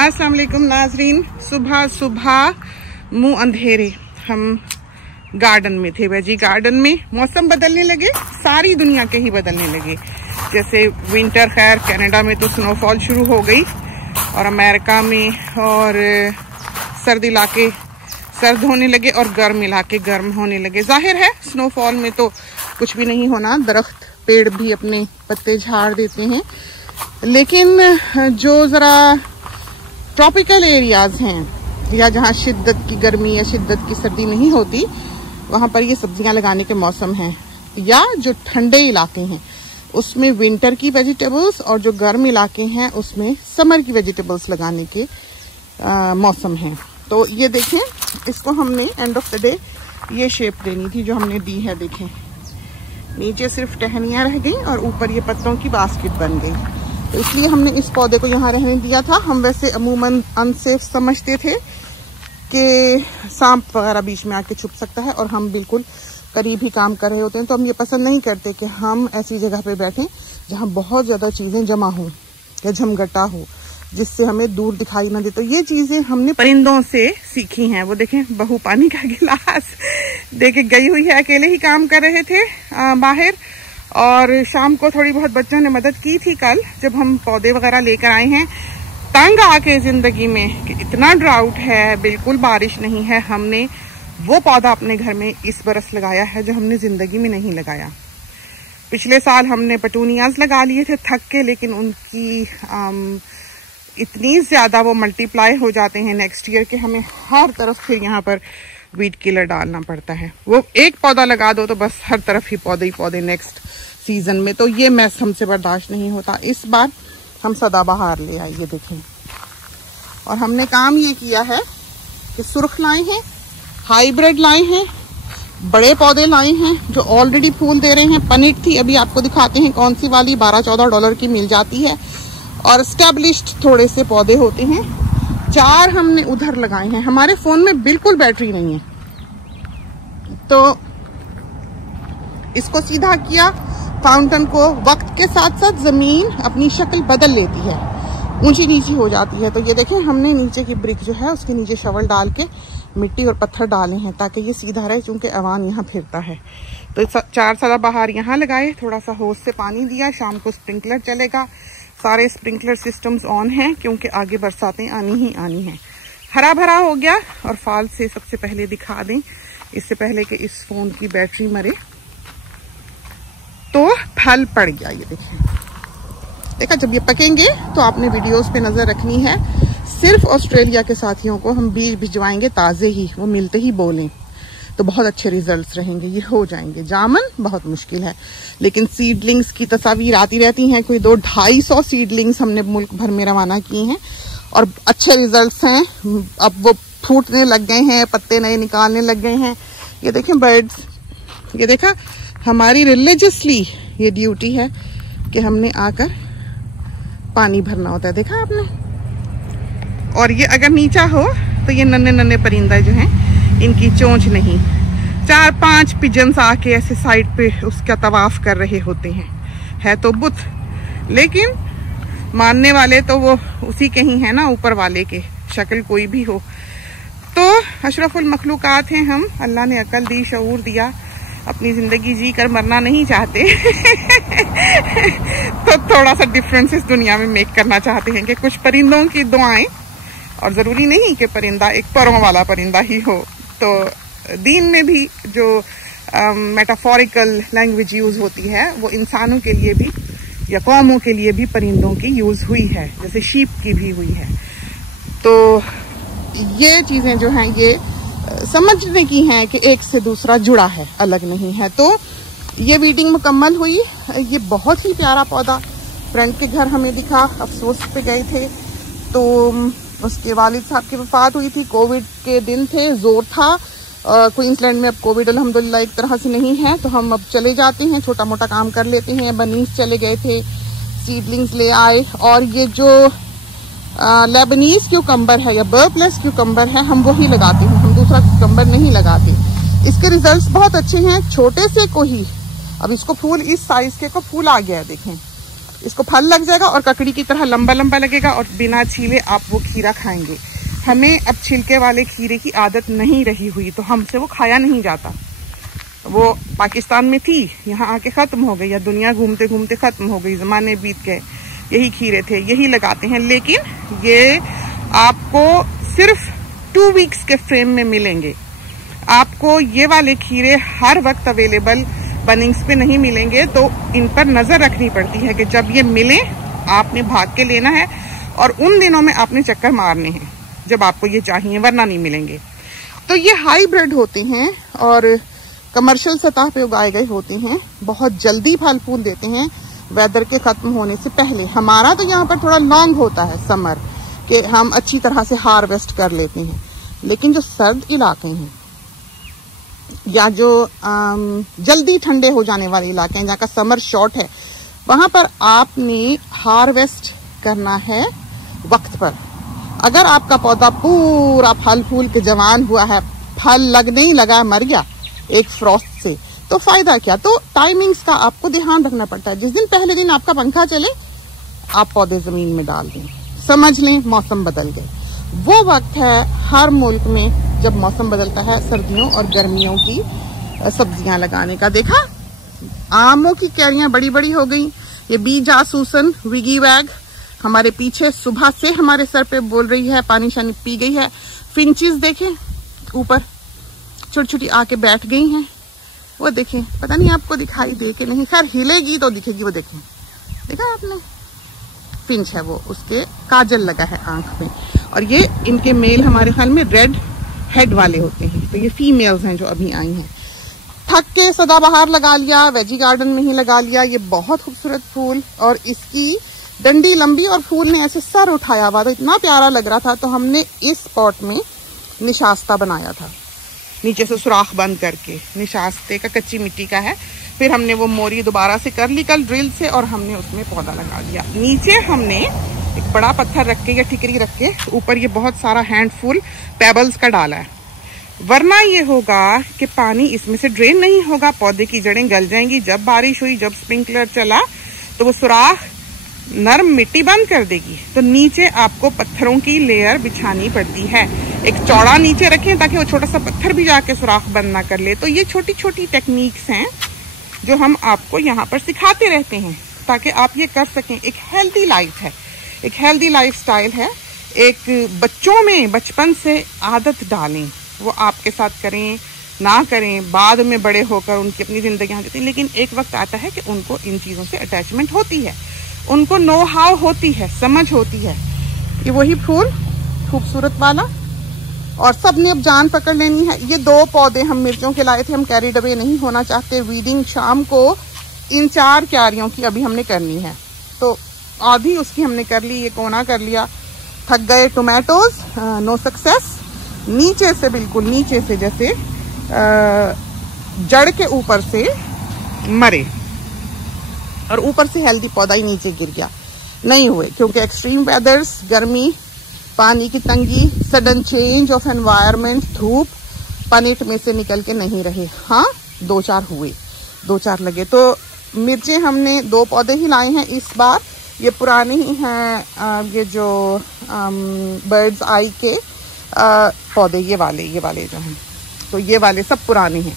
अस्सलाम वालेकुम नाजरीन। सुबह सुबह मुंह अंधेरे हम गार्डन में थे, वेजी गार्डन में। मौसम बदलने लगे, सारी दुनिया के ही बदलने लगे। जैसे विंटर, खैर कनाडा में तो स्नोफॉल शुरू हो गई और अमेरिका में और सर्द इलाके सर्द होने लगे और गर्म इलाके गर्म होने लगे। जाहिर है स्नोफॉल में तो कुछ भी नहीं होना, दरख्त पेड़ भी अपने पत्ते झाड़ देते हैं। लेकिन जो जरा ट्रॉपिकल एरियाज हैं या जहाँ शिद्दत की गर्मी या शिद्दत की सर्दी नहीं होती, वहाँ पर ये सब्जियां लगाने के मौसम हैं। या जो ठंडे इलाके हैं उसमें विंटर की वेजिटेबल्स और जो गर्म इलाके हैं उसमें समर की वेजिटेबल्स लगाने के मौसम हैं। तो ये देखें, इसको हमने एंड ऑफ द डे ये शेप देनी थी जो हमने दी है। देखें, नीचे सिर्फ टहनियाँ रह गई और ऊपर ये पत्तों की बास्केट बन गई। तो इसलिए हमने इस पौधे को यहाँ रहने दिया था। हम वैसे अमूमन अनसेफ समझते थे कि सांप वगैरह बीच में आके छुप सकता है और हम बिल्कुल करीब ही काम कर रहे होते हैं, तो हम ये पसंद नहीं करते कि हम ऐसी जगह पे बैठें जहाँ बहुत ज़्यादा चीज़ें जमा हो या झमगटा हो जिससे हमें दूर दिखाई ना दे। तो ये चीज़ें हमने परिंदों से सीखी हैं। वो देखें, बहू पानी का गिलास देके गई हुई है, अकेले ही काम कर रहे थे बाहर। और शाम को थोड़ी बहुत बच्चों ने मदद की थी कल जब हम पौधे वगैरह लेकर आए हैं। तंग आके जिंदगी में कि इतना ड्राउट है, बिल्कुल बारिश नहीं है, हमने वो पौधा अपने घर में इस बरस लगाया है जो हमने जिंदगी में नहीं लगाया। पिछले साल हमने पेटूनियाज लगा लिए थे थक के, लेकिन उनकी इतनी ज्यादा वो मल्टीप्लाई हो जाते हैं नेक्स्ट ईयर के हमें हर तरफ फिर यहाँ पर वीड किलर डालना पड़ता है। वो एक पौधा लगा दो तो बस हर तरफ ही पौधे नेक्स्ट सीजन में। तो ये मैस हमसे बर्दाश्त नहीं होता। इस बार हम सदाबहार ले आए, ये देखें। और हमने काम ये किया है कि सुर्ख लाए हैं, हाइब्रिड लाए हैं, बड़े पौधे लाए हैं जो ऑलरेडी फूल दे रहे हैं। पनिट थी, अभी आपको दिखाते हैं कौन सी वाली, $12-14 की मिल जाती है। और स्टैब्लिश्ड थोड़े से पौधे होते हैं। 4 हमने उधर लगाए हैं। हमारे फोन में बिल्कुल बैटरी नहीं है, तो इसको सीधा किया। फाउंटेन को वक्त के साथ साथ जमीन अपनी शक्ल बदल लेती है, ऊंची नीची हो जाती है। तो ये देखें, हमने नीचे की ब्रिक जो है उसके नीचे शवल डाल के मिट्टी और पत्थर डाले हैं ताकि ये सीधा रहे, चूंकि अवान यहाँ फिरता है। तो 4 सदाबहार यहाँ लगाए, थोड़ा सा होस से पानी दिया। शाम को स्प्रिंकलर चलेगा, सारे स्प्रिंकलर सिस्टम्स ऑन हैं क्योंकि आगे बरसातें आनी ही आनी हैं। हरा भरा हो गया। और फाल से सबसे पहले दिखा दें, इससे पहले कि इस फोन की बैटरी मरे, तो फल पड़ गया। ये देखा, जब ये पकेंगे तो आपने वीडियोस पे नजर रखनी है। सिर्फ ऑस्ट्रेलिया के साथियों को हम बीज भिजवाएंगे ताजे ही, वो मिलते ही बोलें, तो बहुत अच्छे रिजल्ट्स रहेंगे, ये हो जाएंगे। जामन बहुत मुश्किल है, लेकिन सीडलिंग्स की तस्वीर आती रहती हैं। कोई 200-250 सीडलिंग्स हमने मुल्क भर में रवाना किए हैं और अच्छे रिजल्ट्स हैं। अब वो फूटने लग गए हैं, पत्ते नए निकालने लग गए हैं। ये देखें बर्ड्स, ये देखा, हमारी रिलीजियसली ये ड्यूटी है कि हमने आकर पानी भरना होता है। देखा आपने? और ये अगर नीचा हो तो ये नन्हे नन्हे परिंदे जो हैं इनकी चोंच नहीं, 4-5 पिजन्स आके ऐसे साइड पे उसका तवाफ कर रहे होते हैं। है तो बुत, लेकिन मानने वाले तो वो उसी के ही है ना, ऊपर वाले के, शक्ल कोई भी हो। तो अशरफुल मखलूकात हैं हम, अल्लाह ने अकल दी, शऊर दिया, अपनी जिंदगी जी कर मरना नहीं चाहते तो थोड़ा सा डिफरेंस इस दुनिया में मेक करना चाहते हैं कि कुछ परिंदों की दुआएं, और जरूरी नहीं कि परिंदा एक परों वाला परिंदा ही हो। तो दीन में भी जो मेटाफोरिकल लैंग्वेज यूज होती है वो इंसानों के लिए भी या कौमों के लिए भी परिंदों की यूज हुई है, जैसे शीप की भी हुई है। तो ये चीजें जो हैं ये समझने की हैं कि एक से दूसरा जुड़ा है, अलग नहीं है। तो ये वीडिंग मुकम्मल हुई। ये बहुत ही प्यारा पौधा फ्रेंड के घर हमें दिखा, अफसोस पे गए थे तो उसके वालिद साहब की वफात हुई थी। कोविड के दिन थे, जोर था। क्वींसलैंड में अब कोविड अल्हम्दुलिल्लाह एक तरह से नहीं है, तो हम अब चले जाते हैं, छोटा मोटा काम कर लेते हैं। बनीस चले गए थे, सीडलिंग्स ले आए। और ये जो लेबनीज क्यूकम्बर है या बर्पलेस क्यूकम्बर है, हम वही लगाते हैं, हम दूसरा क्यूकम्बर नहीं लगाते। इसके रिजल्ट्स बहुत अच्छे हैं। छोटे से को ही अब इसको फूल, इस साइज के को फूल आ गया है, देखें। इसको फल लग जाएगा और ककड़ी की तरह लंबा लंबा लगेगा और बिना छीले आप वो खीरा खाएंगे। हमें अब छिलके वाले खीरे की आदत नहीं रही हुई, तो हमसे वो खाया नहीं जाता। वो पाकिस्तान में थी, यहाँ आके खत्म हो गई, या दुनिया घूमते घूमते खत्म हो गई, जमाने बीत गए। यही खीरे थे, यही लगाते हैं। लेकिन ये आपको सिर्फ 2 वीक्स के फ्रेम में मिलेंगे। आपको ये वाले खीरे हर वक्त अवेलेबल बनिंग्स पे नहीं मिलेंगे, तो इन पर नजर रखनी पड़ती है कि जब ये मिले आपने भाग के लेना है, और उन दिनों में आपने चक्कर मारने हैं जब आपको ये चाहिए, वरना नहीं मिलेंगे। तो ये हाईब्रिड होते हैं और कमर्शियल सतह पे उगाए गए होते हैं, बहुत जल्दी फल फूल देते हैं वेदर के खत्म होने से पहले। हमारा तो यहाँ पर थोड़ा लॉन्ग होता है समर, कि हम अच्छी तरह से हार्वेस्ट कर लेते हैं। लेकिन जो सर्द इलाके हैं या जो जल्दी ठंडे हो जाने वाले इलाके हैं, जहाँ का समर शॉर्ट है, वहां पर आपने हार्वेस्ट करना है वक्त पर। अगर आपका पौधा पूरा फल फूल के जवान हुआ है, फल लगने ही लगा, मर गया एक फ्रॉस्ट से, तो फायदा क्या। तो टाइमिंग्स का आपको ध्यान रखना पड़ता है। जिस दिन पहले दिन आपका पंखा चले, आप पौधे जमीन में डाल दें, समझ लें मौसम बदल गए। वो वक्त है हर मुल्क में जब मौसम बदलता है, सर्दियों और गर्मियों की सब्जियां लगाने का। देखा, आमों की कैरियां बड़ी बड़ी हो गई। ये बी जासूसन विगी वैग हमारे पीछे सुबह से हमारे सर पे बोल रही है, पानी शानी पी गई है। फिंचेस देखें ऊपर छोटी छोटी आके बैठ गई हैं। वो देखें, पता नहीं आपको दिखाई दे के नहीं, खैर हिलेगी तो दिखेगी। वो देखें, देखा आपने, फिंच है वो, उसके काजल लगा है आंख में। और ये इनके मेल हमारे ख्याल में रेड हेड वाले होते हैं, तो ये फीमेल्स हैं जो अभी आई हैं। थक के सदाबहार लगा लिया, वेजी गार्डन में ही लगा लिया। ये बहुत खूबसूरत फूल, और इसकी डंडी लंबी और फूल ने ऐसे सर उठाया हुआ था, इतना प्यारा लग रहा था। तो हमने इस पॉट में निशास्ता बनाया था, नीचे से सुराख बंद करके। निशास्ते का कच्ची मिट्टी का है। फिर हमने वो मोरी दोबारा से कर ली कल ड्रिल से, और हमने उसमें पौधा लगा दिया। नीचे हमने एक बड़ा पत्थर रख के या ठिकरी रख के ऊपर ये बहुत सारा हैंडफुल पेबल्स का डाला है, वरना ये होगा कि पानी इसमें से ड्रेन नहीं होगा, पौधे की जड़ें गल जाएंगी। जब बारिश हुई, जब स्प्रिंकलर चला, तो वो सुराख नरम मिट्टी बंद कर देगी। तो नीचे आपको पत्थरों की लेयर बिछानी पड़ती है। एक चौड़ा नीचे रखें ताकि वो छोटा सा पत्थर भी जाके सुराख बंद ना कर ले। तो ये छोटी छोटी टेक्निक्स हैं जो हम आपको यहाँ पर सिखाते रहते हैं, ताकि आप ये कर सकें। एक हेल्दी लाइफ है, एक हेल्दी लाइफ स्टाइल है। एक बच्चों में बचपन से आदत डालें, वो आपके साथ करें ना करें, बाद में बड़े होकर उनकी अपनी जिंदगी देती हैं। लेकिन एक वक्त आता है कि उनको इन चीज़ों से अटैचमेंट होती है, उनको नो हाउ होती है, समझ होती है। ये वही फूल खूबसूरत वाला, और सब ने अब जान पकड़ लेनी है। ये 2 पौधे हम मिर्चों के लाए थे, हम कैरी डबे नहीं होना चाहते। वीडिंग शाम को इन 4 क्यारियों की अभी हमने करनी है, तो आधी उसकी हमने कर ली, ये कोना कर लिया। थक गए टोमेटोज, नो सक्सेस। नीचे से, बिल्कुल नीचे से, जैसे जड़ के ऊपर से मरे, और ऊपर से हेल्दी पौधा ही नीचे गिर गया, नहीं हुए। क्योंकि एक्सट्रीम वेदर्स, गर्मी, पानी की तंगी, सडन चेंज ऑफ एनवायरनमेंट, धूप पनिट में से निकल के नहीं रहे। हाँ, 2-4 हुए, 2-4 लगे। तो मिर्चें हमने 2 पौधे ही लाए हैं इस बार। ये पुराने ही हैं, ये जो बर्ड्स आई के पौधे, ये वाले जो हैं, तो ये वाले सब पुराने हैं।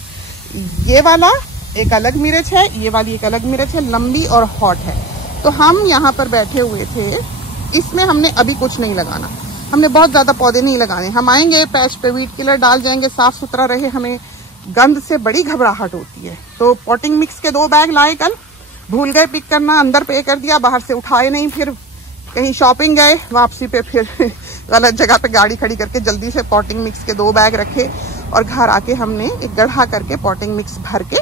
ये वाला एक अलग मिर्च है, ये वाली एक अलग मिर्च है, लंबी और हॉट है। तो हम यहाँ पर बैठे हुए थे, इसमें हमने अभी कुछ नहीं लगाना, हमने बहुत ज्यादा पौधे नहीं लगाने। हम आएंगे, पैच पे वीट किलर डाल जाएंगे, साफ सुथरा रहे। हमें गंद से बड़ी घबराहट होती है। तो पॉटिंग मिक्स के 2 बैग लाए कल, भूल गए पिक करना, अंदर पे कर दिया, बाहर से उठाए नहीं। फिर कहीं शॉपिंग गए, वापसी पे फिर गलत जगह पे गाड़ी खड़ी करके जल्दी से पॉटिंग मिक्स के 2 बैग रखे, और घर आके हमने एक गड्ढा करके पॉटिंग मिक्स भर के,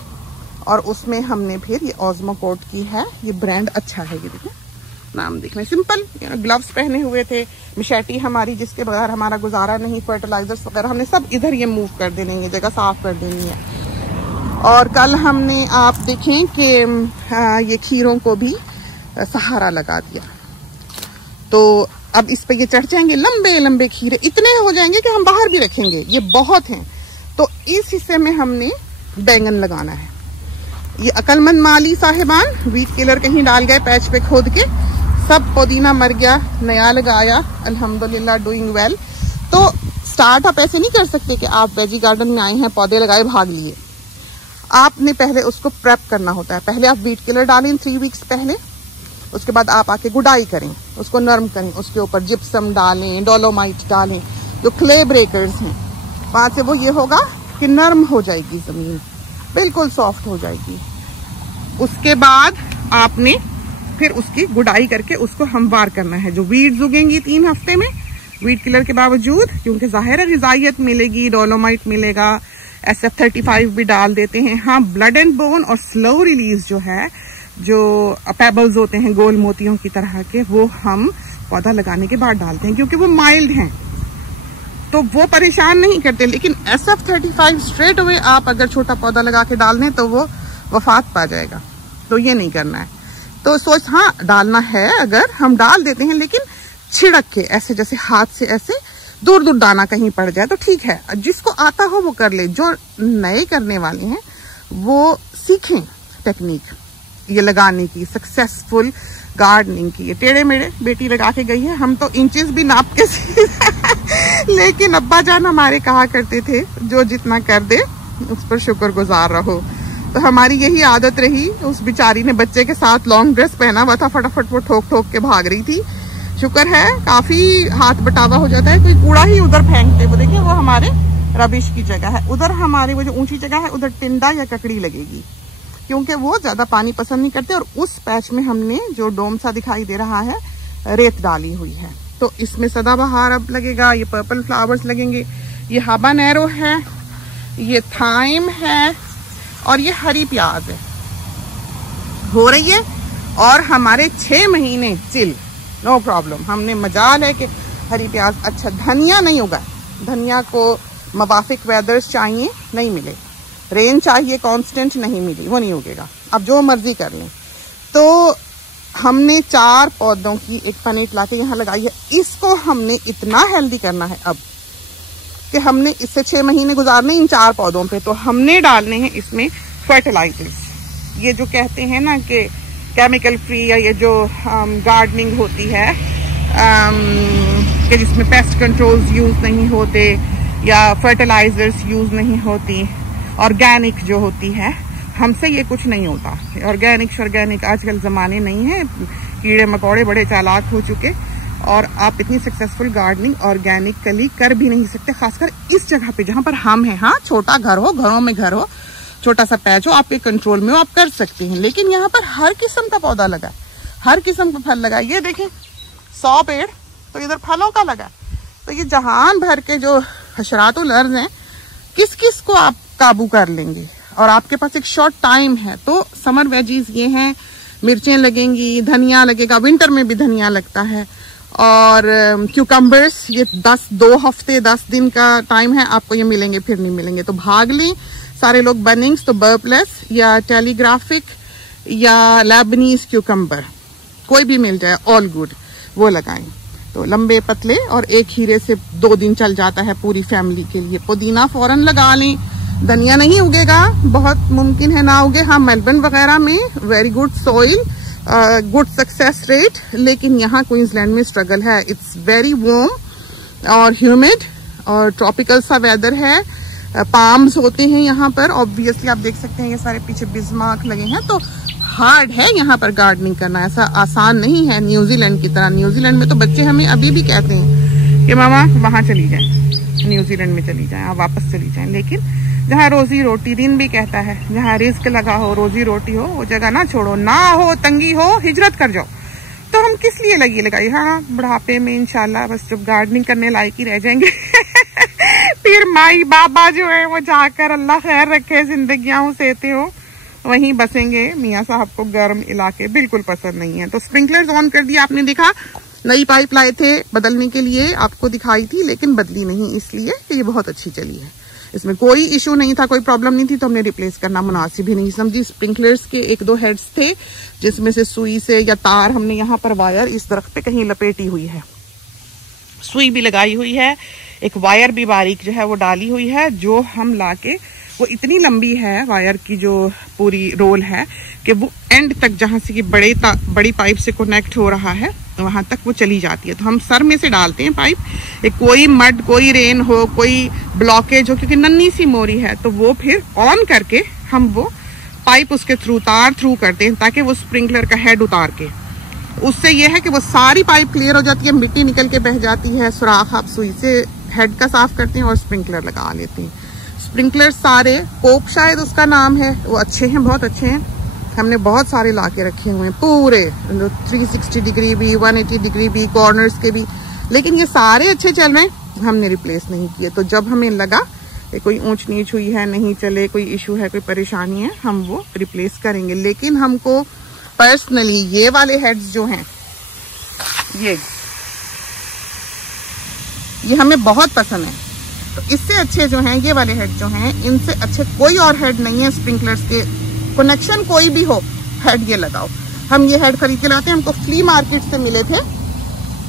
और उसमें हमने फिर ये ऑस्मोकोट की है। ये ब्रांड अच्छा है, ये देखें, नाम देखना, सिंपल। ग्लव्स पहने हुए थे, मिशैटी हमारी, जिसके बगैर हमारा गुजारा नहीं। फर्टिलाइजर्स वगैरह हमने सब इधर ये मूव कर देने, ये जगह साफ कर देनी है। और कल हमने, आप देखें कि ये खीरों को भी सहारा लगा दिया, तो अब इस पे ये चढ़ जाएंगे, लंबे लंबे खीरे इतने हो जाएंगे कि हम बाहर भी रखेंगे, ये बहुत हैं। तो इस हिस्से में हमने बैंगन लगाना है। ये अकलमंद माली साहिबान वीट किलर कहीं डाल गए पैच पे खोद के, सब पुदीना मर गया, नया लगाया, अल्हम्दुलिल्लाह डूइंग वेल। तो स्टार्ट आप ऐसे नहीं कर सकते कि आप वेजी गार्डन में आए हैं, पौधे लगाए, भाग लिए। आपने पहले उसको प्रेप करना होता है। पहले आप वीट किलर डालें 3 वीक्स पहले, उसके बाद आप आके गुडाई करें, उसको नरम करें, उसके ऊपर जिप्सम डालें, डोलोमाइट डालें, जो क्ले ब्रेकर्स हैं, वहां से वो ये होगा कि नरम हो जाएगी जमीन, बिल्कुल सॉफ्ट हो जाएगी। उसके बाद आपने फिर उसकी गुडाई करके उसको हमवार करना है। जो वीड्स उगेंगी 3 हफ्ते में वीट किलर के बावजूद, क्योंकि जाहिर है ग़िज़ाइयत मिलेगी, डोलोमाइट मिलेगा, SF35 भी डाल देते हैं। हाँ, ब्लड एंड बोन और स्लो रिलीज जो है, जो पेबल्स होते हैं गोल मोतियों की तरह के, वो हम पौधा लगाने के बाद डालते हैं क्योंकि वो माइल्ड हैं, तो वो परेशान नहीं करते। लेकिन SF35 स्ट्रेट अवे आप अगर छोटा पौधा लगा के डाल दें तो वो वफात पा जाएगा, तो ये नहीं करना है। तो सोच, हाँ डालना है, अगर हम डाल देते हैं लेकिन छिड़क के, ऐसे जैसे हाथ से ऐसे दूर दूर दाना कहीं पड़ जाए तो ठीक है। जिसको आता हो वो कर ले, जो नए करने वाले हैं वो सीखें टेक्निक ये लगाने की, सक्सेसफुल गार्डनिंग की। ये टेढ़े मेढ़े बेटी लगा के गई है, हम तो इंचेस भी नाप के लेकिन अब्बा जान हमारे कहा करते थे जो जितना कर दे उस पर शुक्रगुजार रहो। तो हमारी यही आदत रही। उस बेचारी ने बच्चे के साथ लॉन्ग ड्रेस पहना हुआ था, फटाफट वो ठोक ठोक के भाग रही थी। शुक्र है काफी हाथ बटावा हो जाता है, कोई कूड़ा ही उधर फेंकते, वो देखिए वो हमारे रबिश की जगह है, उधर हमारे वो जो ऊंची जगह है उधर टिंडा या ककड़ी लगेगी, क्योंकि वो ज्यादा पानी पसंद नहीं करते। और उस पैच में हमने जो डोम सा दिखाई दे रहा है रेत डाली हुई है, तो इसमें सदाबहार अब लगेगा, ये पर्पल फ्लावर्स लगेंगे, ये हाबानेरो है, ये थाइम है और ये हरी प्याज है, हो रही है। और हमारे 6 महीने चिल, नो प्रॉब्लम। हमने मजाल है कि हरी प्याज, अच्छा धनिया नहीं उगा, धनिया को मवाफिक वेदर्स चाहिए, नहीं मिले, रेन चाहिए कांस्टेंट, नहीं मिली, वो नहीं उगेगा, आप जो मर्जी कर लें। तो हमने 4 पौधों की एक पनेट लाके यहाँ लगाई है। इसको हमने इतना हेल्दी करना है अब कि हमने इससे 6 महीने गुजारने इन 4 पौधों पे, तो हमने डालने हैं इसमें फर्टिलाइजर्स। ये जो कहते हैं ना कि केमिकल फ्री, या ये जो गार्डनिंग होती है कि जिसमें पेस्ट कंट्रोल्स यूज नहीं होते या फर्टिलाइजर्स यूज नहीं होती, ऑर्गेनिक जो होती है, हमसे ये कुछ नहीं होता। ऑर्गेनिक आजकल जमाने नहीं है, कीड़े मकोड़े बड़े चालाक हो चुके, और आप इतनी सक्सेसफुल गार्डनिंग ऑर्गेनिकली कर भी नहीं सकते, खासकर इस जगह पे जहां पर हम हैं। हाँ, छोटा घर हो, घरों में घर हो, छोटा सा पैच हो, आपके कंट्रोल में हो, आप कर सकते हैं। लेकिन यहाँ पर हर किस्म का पौधा लगा है, हर किस्म का फल लगा है। ये देखें 100 पेड़ तो इधर फलों का लगा। तो ये जहान भर के जो हशरातुल अर्ज़ हैं, किस किस को आप काबू कर लेंगे, और आपके पास एक शॉर्ट टाइम है। तो समर वेजीज ये हैं, मिर्चें लगेंगी, धनिया लगेगा, विंटर में भी धनिया लगता है, और क्यूकम्बर्स, ये 2 हफ्ते 10 दिन का टाइम है, आपको ये मिलेंगे, फिर नहीं मिलेंगे, तो भाग लें सारे लोग। बनिंग्स तो बर्पलेस या टेलीग्राफिक या लेबनीज क्यूकम्बर कोई भी मिल जाए, ऑल गुड, वो लगाएं। तो लंबे पतले, और एक हीरे से 2 दिन चल जाता है पूरी फैमिली के लिए। पुदीना फौरन लगा लें। धनिया नहीं उगेगा, बहुत मुमकिन है ना उगे। हाँ, मेलबर्न वगैरह में very good soil, good success rate, लेकिन यहाँ क्वींसलैंड में स्ट्रगल है। इट्स वेरी वार्म और ह्यूमिड और ट्रॉपिकल सा वेदर है। पाम्स होते हैं यहाँ पर, ऑब्वियसली आप देख सकते हैं ये सारे पीछे बिस्मार्क लगे हैं। तो हार्ड है यहाँ पर गार्डनिंग करना, ऐसा आसान नहीं है न्यूजीलैंड की तरह। न्यूजीलैंड में तो बच्चे हमें अभी भी कहते हैं कि मामा वहां चली जाए, न्यूजीलैंड में चली जाए, आप वापस चली जाए। लेकिन जहाँ रोजी रोटी, दिन भी कहता है, जहाँ रिस्क लगा हो, रोजी रोटी हो, वो जगह ना छोड़ो, ना हो तंगी हो, हिजरत कर जाओ। तो हम किस लिए लगाई? हाँ, बुढ़ापे में इंशाल्लाह बस जब गार्डनिंग करने लायक ही रह जाएंगे फिर माई बाबा जो है वो जाकर, अल्लाह खैर रखे, जिंदगियां सेते हो, वहीं बसेंगे। मियाँ साहब को गर्म इलाके बिल्कुल पसंद नहीं है। तो स्प्रिंकलर्स ऑन कर दिया, आपने देखा नई पाइप लाए थे बदलने के लिए, आपको दिखाई थी, लेकिन बदली नहीं इसलिए कि ये बहुत अच्छी चली है, इसमें कोई इशू नहीं था, कोई प्रॉब्लम नहीं थी, तो हमने रिप्लेस करना मुनासिब ही नहीं समझी। स्प्रिंकलर्स के 1-2 हेड्स थे जिसमें से सुई से या तार, हमने यहाँ पर वायर इस दरख्त पे कहीं लपेटी हुई है, सुई भी लगाई हुई है, एक वायर भी बारीक जो है वो डाली हुई है, जो हम लाके वो इतनी लंबी है वायर की जो पूरी रोल है कि वो एंड तक जहाँ से कि बड़ी पाइप से कनेक्ट हो रहा है वहां तक वो चली जाती है। तो हम सर में से डालते हैं पाइप, कोई मड, कोई रेन हो, कोई ब्लॉकेज हो, क्योंकि नन्ही सी मोरी है, तो वो फिर ऑन करके हम वो पाइप उसके थ्रू तार थ्रू करते हैं ताकि वो स्प्रिंकलर का हेड उतार के, उससे ये है कि वो सारी पाइप क्लियर हो जाती है, मिट्टी निकल के बह जाती है, सुराख आप सुई से हेड का साफ करते हैं और स्प्रिंकलर लगा लेते हैं। स्प्रिंकलर सारे कोप शायद उसका नाम है, वो अच्छे हैं, बहुत अच्छे हैं। हमने बहुत सारे ला के रखे हुए हैं, पूरे 360 डिग्री भी, 180 डिग्री भी, कॉर्नर्स के भी, लेकिन ये सारे अच्छे चल रहे हैं, हमने रिप्लेस नहीं किए। तो जब हमें लगा कि कोई ऊंच नीच हुई है, नहीं चले, कोई इशू है, कोई परेशानी है, हम वो रिप्लेस करेंगे। लेकिन हमको पर्सनली ये वाले हेड्स जो हैं, ये हमें बहुत पसंद है। तो इससे अच्छे जो हैं ये वाले हेड जो हैं, इनसे अच्छे कोई और हेड नहीं है। स्प्रिंकलर्स के कनेक्शन कोई भी हो, हेड ये लगाओ। हम ये हेड खरीद के लाते हैं, हमको फ्ली मार्केट से मिले थे,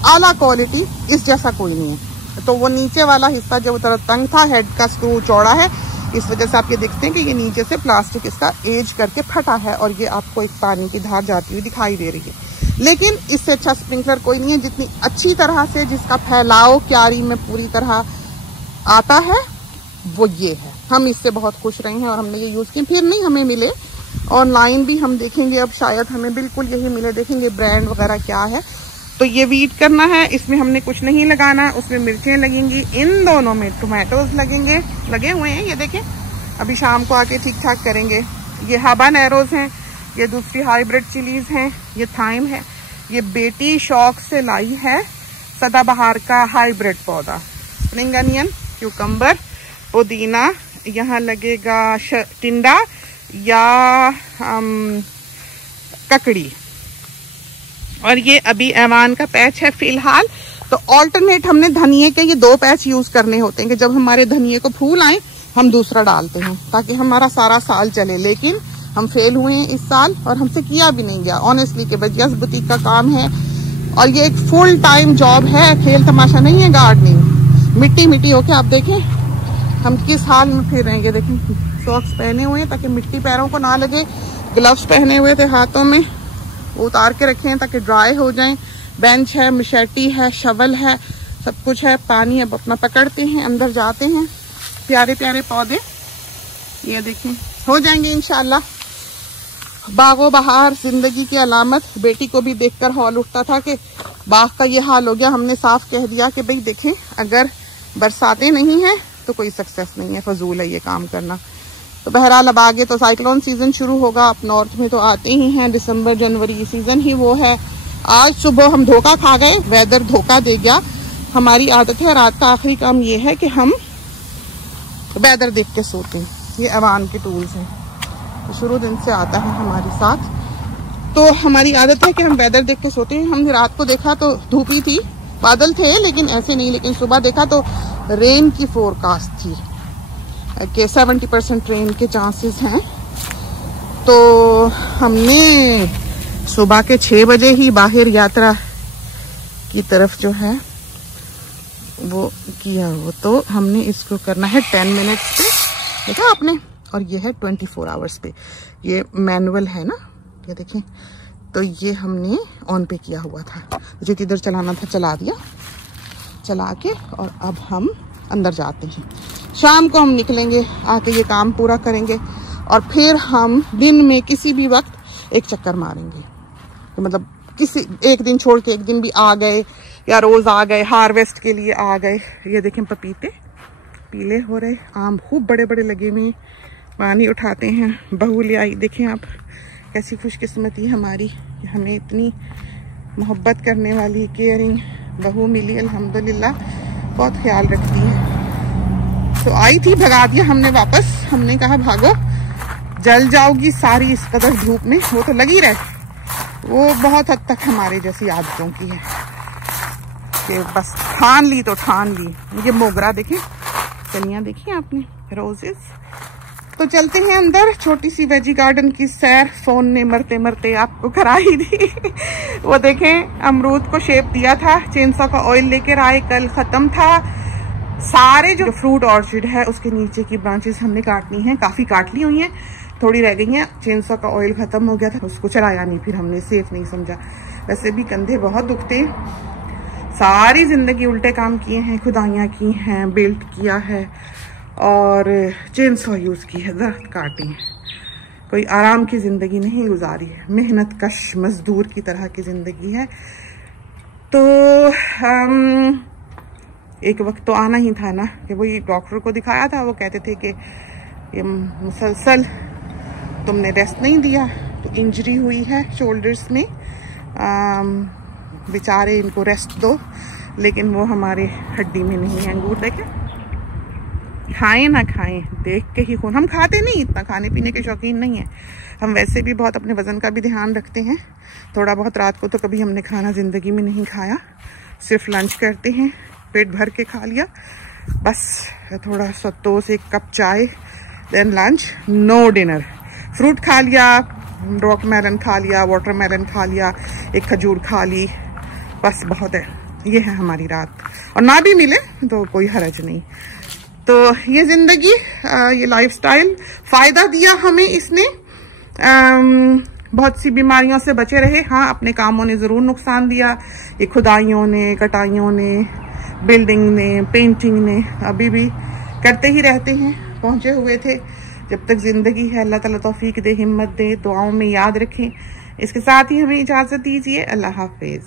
आला क्वालिटी, इस जैसा कोई नहीं है। तो वो नीचे वाला हिस्सा जो तरह तंग था, हेड का स्क्रू चौड़ा है, इस वजह से आप ये देखते हैं कि ये नीचे से प्लास्टिक इसका एज करके फटा है और ये आपको एक पानी की धार जाती हुई दिखाई दे रही है। लेकिन इससे अच्छा स्प्रिंकलर कोई नहीं है, जितनी अच्छी तरह से जिसका फैलाव क्यारी में पूरी तरह आता है वो ये है। हम इससे बहुत खुश रहे हैं और हमने ये यूज किया। फिर नहीं हमें मिले, ऑनलाइन भी हम देखेंगे, अब शायद हमें बिल्कुल यही मिले, देखेंगे ब्रांड वगैरह क्या है। तो ये वीट करना है, इसमें हमने कुछ नहीं लगाना, उसमें मिर्चें लगेंगी, इन दोनों में टोमेटोज लगेंगे, लगे हुए हैं, ये देखें, अभी शाम को आके ठीक ठाक करेंगे। ये हाबानेरोज हैं, ये दूसरी हाइब्रिड चिलीज हैं, ये थाइम है, ये बेटी शौक से लाई है सदाबहार का हाइब्रिड पौधा, स्प्रिंग अनियन, क्यूकम्बर, पुदीना, यहाँ लगेगा टिंडा या ककड़ी, और ये अभी ऐवान का पैच है फिलहाल। तो ऑल्टरनेट हमने धनिए के ये 2 पैच यूज करने होते हैं कि जब हमारे धनिए को फूल आए हम दूसरा डालते हैं ताकि हमारा सारा साल चले। लेकिन हम फेल हुए हैं इस साल और हमसे किया भी नहीं गया ऑनेस्टली, के बस बुटीक का काम है और ये एक फुल टाइम जॉब है, खेल तमाशा नहीं है गार्डनिंग। मिट्टी मिट्टी होके आप देखें हम किस हाल में फिर रहे हैं। ये देखें, सॉक्स पहने हुए हैं ताकि मिट्टी पैरों को ना लगे, ग्लव्स पहने हुए थे हाथों में, वो उतार के रखे हैं ताकि ड्राई हो जाएं। बेंच है, मशेटी है, शवल है, सब कुछ है। पानी अब अपना पकड़ते हैं, अंदर जाते हैं। प्यारे प्यारे पौधे ये देखें, हो जाएंगे इंशाल्लाह। बागो बहार जिंदगी की अलामत। बेटी को भी देखकर हौल उठता था कि बाग का ये हाल हो गया। हमने साफ कह दिया कि भाई देखें, अगर बरसातें नहीं है तो कोई सक्सेस नहीं है, फजूल है ये काम करना। तो बहरहाल अब आगे तो साइक्लोन सीजन शुरू होगा। अब नॉर्थ में तो आते ही हैं, दिसंबर जनवरी सीजन ही वो है। आज सुबह हम धोखा खा गए, वेदर धोखा दे गया। हमारी आदत है, रात का आखिरी काम ये है कि हम वेदर देख के सोते हैं। ये अवान के टूल्स हैं, तो शुरू दिन से आता है हमारे साथ। तो हमारी आदत है कि हम वेदर देख के सोते हैं। हमने रात को देखा तो धूप ही थी, बादल थे लेकिन ऐसे नहीं। लेकिन सुबह देखा तो रेन की फोरकास्ट थी कि 70% रेन के चांसेस हैं। तो हमने सुबह के 6 बजे ही बाहर यात्रा की तरफ जो है वो किया हो। तो हमने इसको करना है 10 मिनट्स पे, देखा आपने, और ये है 24 आवर्स पे। ये मैनुअल है ना, ये देखें। तो ये हमने ऑन पे किया हुआ था, जो इधर चलाना था चला दिया, चला के और अब हम अंदर जाते हैं। शाम को हम निकलेंगे, आके ये काम पूरा करेंगे और फिर हम दिन में किसी भी वक्त एक चक्कर मारेंगे। तो मतलब किसी एक दिन छोड़ के एक दिन भी आ गए या रोज आ गए, हार्वेस्ट के लिए आ गए। ये देखें पपीते पीले हो रहे, आम खूब बड़े बड़े लगे हुए, पानी उठाते हैं। बहू ले आई, देखें आप कैसी खुशकिस्मती हमारी, हमें इतनी मोहब्बत करने वाली केयरिंग बहू मिली अल्हम्दुलिल्लाह, बहुत ख्याल रखती है। तो आई थी, भगा दिया हमने वापस। हमने कहा भागो, जल जाओगी सारी इस कदर धूप में। वो तो लगी रहे, वो बहुत हद तक हमारे जैसी आदतों की है कि बस ठान ली तो ठान ली। ये मोगरा देखें, कलियां देखी आपने, रोजेस। तो चलते हैं अंदर, छोटी सी वेजी गार्डन की सैर फोन ने मरते मरते आपको कराई थी। वो देखें, अमरूद को शेप दिया था, चेनसॉ का ऑयल लेकर आए, कल खत्म था। सारे जो फ्रूट ऑर्चिड है उसके नीचे की ब्रांचेस हमने काटनी है, काफी काट ली हुई हैं, थोड़ी रह गई हैं। चेनसॉ का ऑयल खत्म हो गया था, उसको चलाया नहीं, फिर हमने सेफ नहीं समझा। वैसे भी कंधे बहुत दुखते हैं, सारी जिंदगी उल्टे काम किए हैं, खुदाइयाँ की हैं, बेल्ट किया है और चेनसॉ यूज की है, दरख्त काटे हैं। कोई आराम की जिंदगी नहीं गुजारी है, मेहनत कश मजदूर की तरह की जिंदगी है। तो एक वक्त तो आना ही था ना, कि वही डॉक्टर को दिखाया था, वो कहते थे कि ये मुसलसल तुमने रेस्ट नहीं दिया, तो इंजरी हुई है शोल्डर्स में, बेचारे इनको रेस्ट दो। लेकिन वो हमारे हड्डी में नहीं है। अंगूर देखें, खाएं ना खाएं देख के ही खून। हम खाते नहीं, इतना खाने पीने के शौकीन नहीं है हम, वैसे भी बहुत अपने वजन का भी ध्यान रखते हैं। थोड़ा बहुत रात को तो कभी हमने खाना जिंदगी में नहीं खाया, सिर्फ लंच करते हैं, पेट भर के खा लिया बस, थोड़ा सा टोस्ट, एक कप चाय, then lunch, no dinner. Fruit खा लिया, रॉक मेलन खा लिया, वाटरमेलन खा लिया, एक खजूर खा ली, बस बहुत है। ये है हमारी रात, और ना भी मिले तो कोई हर्ज नहीं। तो ये जिंदगी, ये लाइफस्टाइल फायदा दिया हमें इसने, बहुत सी बीमारियों से बचे रहे। हाँ, अपने कामों ने जरूर नुकसान दिया, ये खुदाइयों ने, कटाइयों ने, बिल्डिंग ने, पेंटिंग ने, अभी भी करते ही रहते हैं, पहुंचे हुए थे। जब तक जिंदगी है अल्लाह ताला तौफीक दे, हिम्मत दे, दुआओं में याद रखें। इसके साथ ही हमें इजाजत दीजिए, अल्लाह हाफिज।